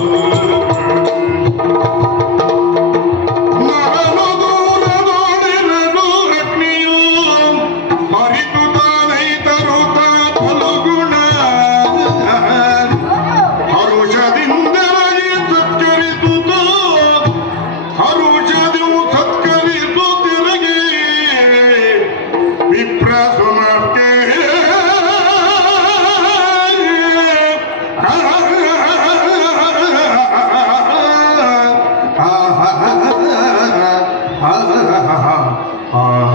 ও uh,